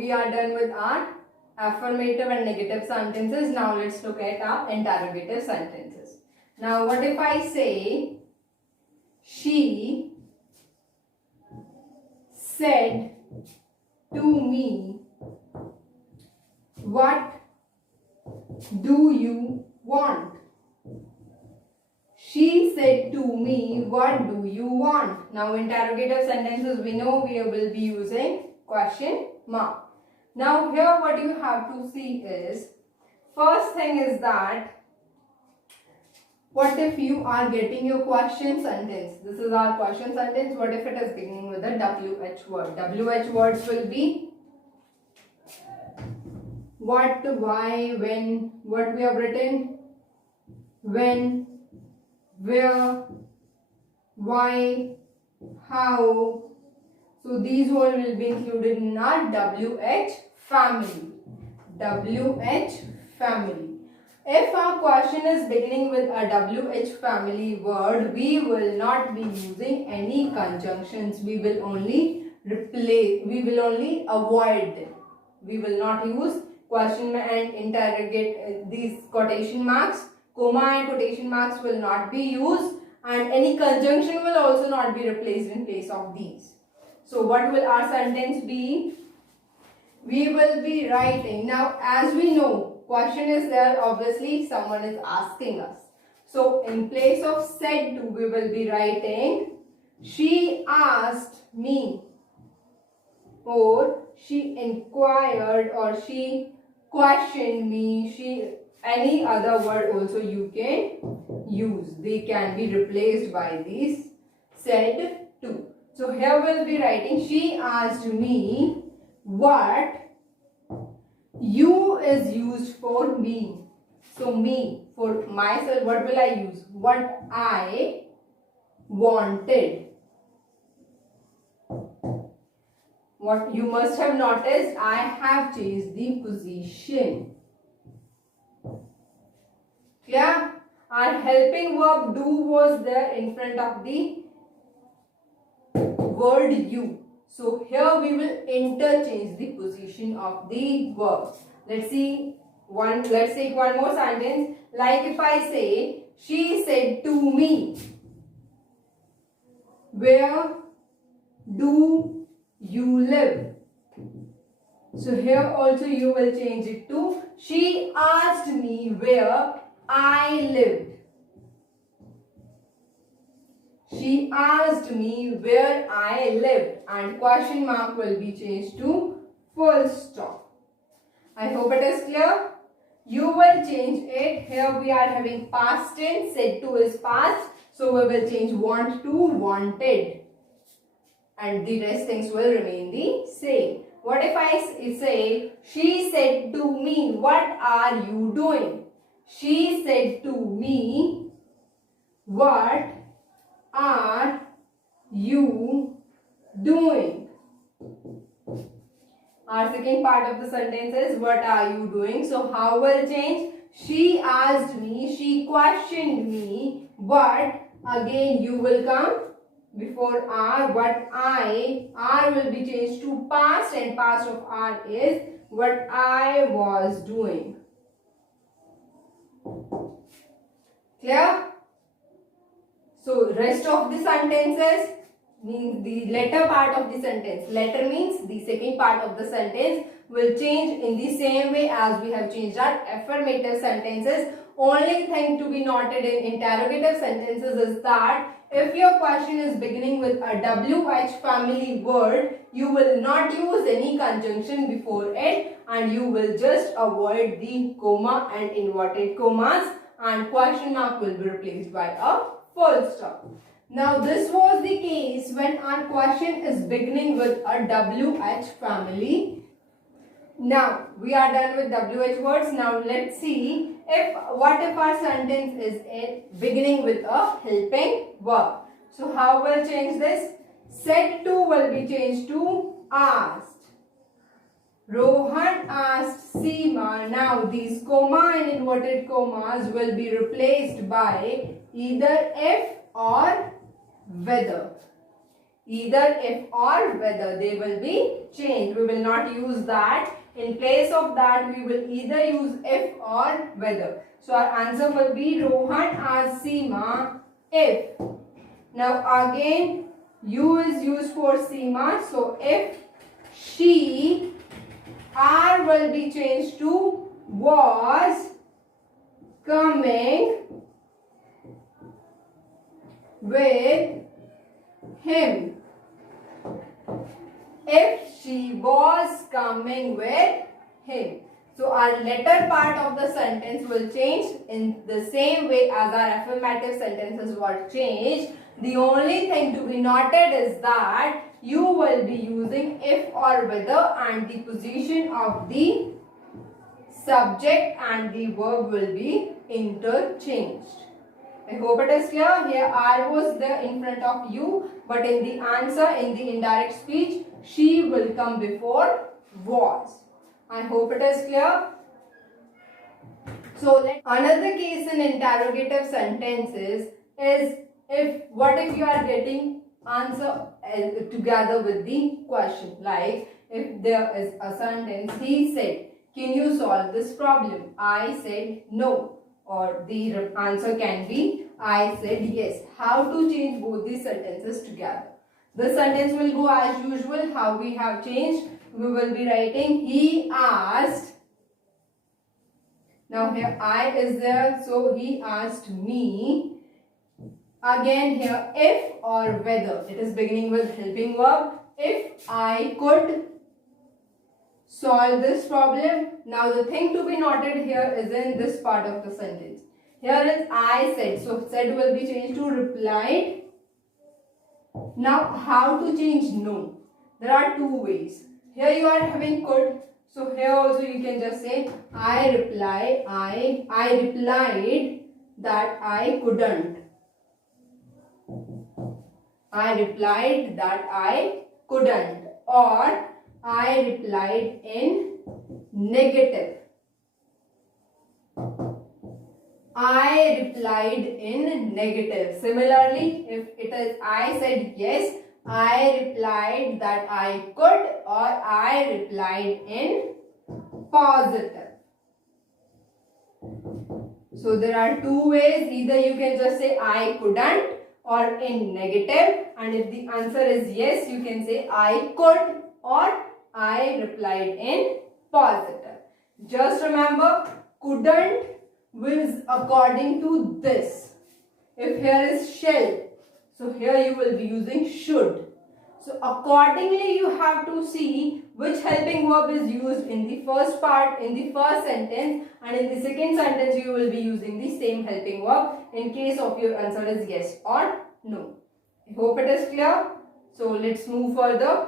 we are done with our affirmative and negative sentences. Now let's look at our interrogative sentences. Now what if I say, she said to me, what do you want? She said to me, what do you want? Now interrogative sentences, we know we will be using question mark. Now here what you have to see is, first thing is that, what if you are getting your question sentence? This is our question sentence. What if it is beginning with a WH word? WH words will be what, why, when. What we have written? When, where, why, how. So these all will be included in our WH family. WH family. If our question is beginning with a WH family word, we will not be using any conjunctions. We will only avoid them. We will not use question and interrogate these quotation marks. Comma and quotation marks will not be used, and any conjunction will also not be replaced in place of these. So what will our sentence be? We will be writing. Now as we know, question is there, obviously someone is asking us. So in place of said to, we will be writing, she asked me, or she inquired, or she questioned me. Any other word also you can use. They can be replaced by these said to. So here we'll be writing, she asked me what. You is used for me. So me, for myself, what will I use? What I wanted. What you must have noticed, I have changed the position. Yeah, our helping verb do was there in front of the word you. So here we will interchange the position of the verb. Let's take one more sentence. Like if I say, she said to me, where do you live? So here also you will change it to, she asked me where I lived. She asked me where I lived, and question mark will be changed to full stop. I hope it is clear. You will change it. Here we are having past tense. Said to is past. So we will change want to wanted. And the rest things will remain the same. What if I say, she said to me, what are you doing? She said to me, what are you doing? Our second part of the sentence is, what are you doing? So how will change? She asked me, she questioned me, but again you will come before are. What are will be changed to past, and past of are is what I was doing. Clear? So rest of the sentences means the latter part of the sentence. Latter means the second part of the sentence will change in the same way as we have changed our affirmative sentences. Only thing to be noted in interrogative sentences is that if your question is beginning with a WH family word, you will not use any conjunction before it, and you will just avoid the comma and inverted commas, and question mark will be replaced by a full stop. Now this was the case when our question is beginning with a WH family. Now we are done with WH words. Now let's see what if our sentence is beginning with a helping verb. So how we'll change this? Said to will be changed to asked. Rohan asked Seema. Now these comma and inverted commas will be replaced by either if or whether. Either if or whether, they will be changed. We will not use that. In place of that, we will either use if or whether. So our answer will be Rohan asked Seema if. Now again, U is used for Seema. So if she, R will be changed to was coming with him. If she was coming with him. So our latter part of the sentence will change in the same way as our affirmative sentences were changed. The only thing to be noted is that you will be using if or whether, and the position of the subject and the verb will be interchanged. I hope it is clear. Here R was there in front of you, but in the answer, in the indirect speech, she will come before was. I hope it is clear. So another case in interrogative sentences is what if you are getting answer together with the question. Like if there is a sentence, he said, can you solve this problem? I said no. Or the answer can be, I said yes. How to change both these sentences together? The sentence will go as usual. How we have changed? We will be writing, he asked. Now here I is there, so he asked me. Again here if or whether. It is beginning with helping verb. If I could solve this problem. Now the thing to be noted here is in this part of the sentence. Here is I said. So said will be changed to replied. Now how to change no? There are two ways. Here you are having could. So here also you can just say I replied that I couldn't. I replied that I couldn't. Or I replied in negative. I replied in negative. Similarly, if it is I said yes, I replied that I could, or I replied in positive. So there are two ways. Either you can just say I couldn't or in negative, and if the answer is yes, you can say I could or I replied in positive. Just remember, couldn't was according to this. If here is shall, so here you will be using should. So accordingly you have to see which helping verb is used in the first part, in the first sentence, and in the second sentence you will be using the same helping verb in case of your answer is yes or no. I hope it is clear. So let's move further.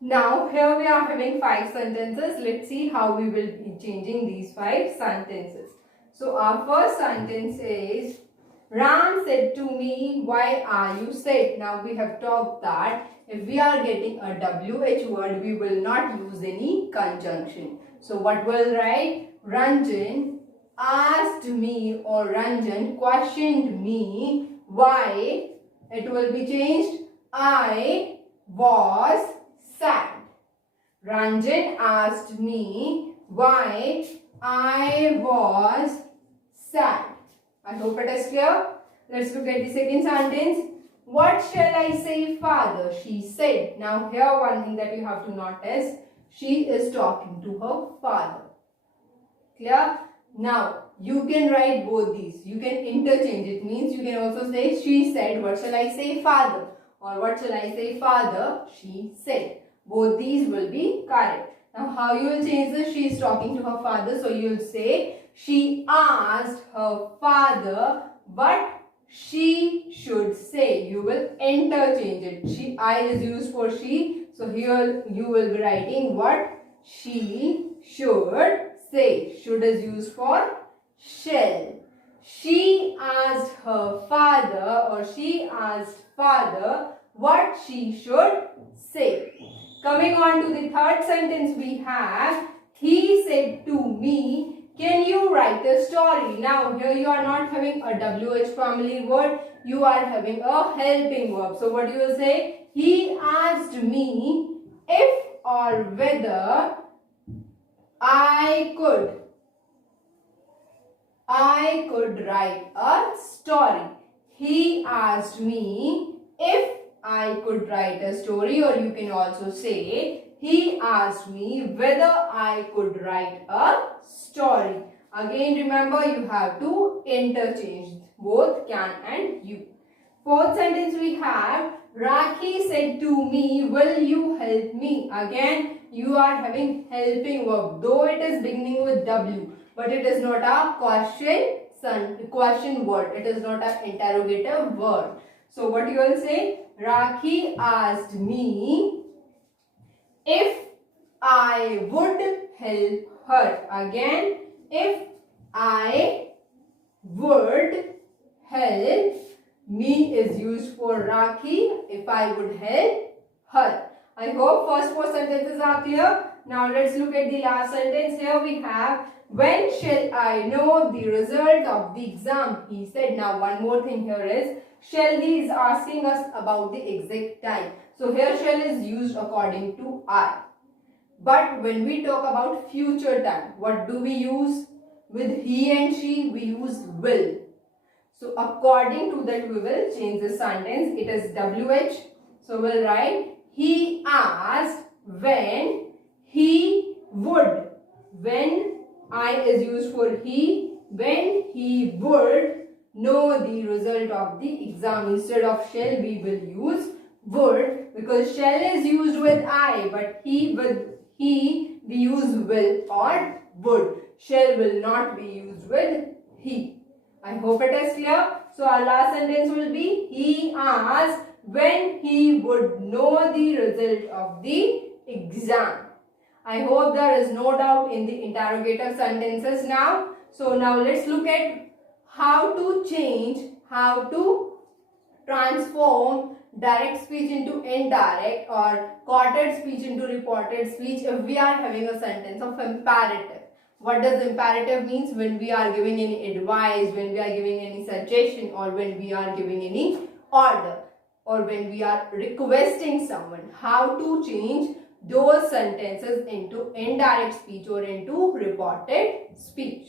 Now here we are having 5 sentences. Let's see how we will be changing these 5 sentences. So our first sentence is, Ram said to me, why are you sad? Now we have talked that if we are getting a WH word, we will not use any conjunction. So what will write? Ranjan asked me, or Ranjan questioned me why. It will be changed. I was sad. Ranjan asked me why I was sad. I hope it is clear. Let's look at the second sentence. What shall I say, father? She said. Now here one thing that you have to notice. She is talking to her father. Clear? Now you can write both these. You can interchange. It means you can also say she said. What shall I say, father? Or what shall I say, father? She said. Both these will be correct. Now how you will change this? She is talking to her father. So you will say she asked her father what she should say. You will interchange it. I is used for she. So here you will be writing what she should say. Should is used for shall. She asked her father, or she asked father what she should say. Coming on to the third sentence, we have he said to me can you write a story? Now here you are not having a WH family word, you are having a helping verb. So what you will say? He asked me if or whether I could write a story. He asked me if I could write a story, or you can also say he asked me whether I could write a story. Again, remember you have to interchange both can and you. Fourth sentence we have Rakhi said to me, will you help me? Again, you are having helping verb, though it is beginning with W, but it is not a question word. It is not an interrogative word. So what you will say? Rakhi asked me if I would help her. Again, if I would help, me is used for Rakhi, if I would help her. I hope first four sentences are clear. Now let's look at the last sentence. Here we have, when shall I know the result of the exam? He said. Now one more thing here is, shall is asking us about the exact time. So here shall is used according to I. But when we talk about future time, what do we use? With he and she, we use will. So according to that, we will change the sentence. It is WH. So we'll write, he asked when he would. When I is used for he, when he would know the result of the exam. Instead of shall, we will use would, because shall is used with I, but he with he we use will or would. Shall will not be used with he. I hope it is clear. So our last sentence will be, he asked when he would know the result of the exam. I hope there is no doubt in the interrogative sentences now. So now let's look at how to change, how to transform direct speech into indirect or quoted speech into reported speech if we are having a sentence of imperative. What does imperative means? When we are giving any advice, when we are giving any suggestion, or when we are giving any order, or when we are requesting someone. How to change those sentences into indirect speech or into reported speech.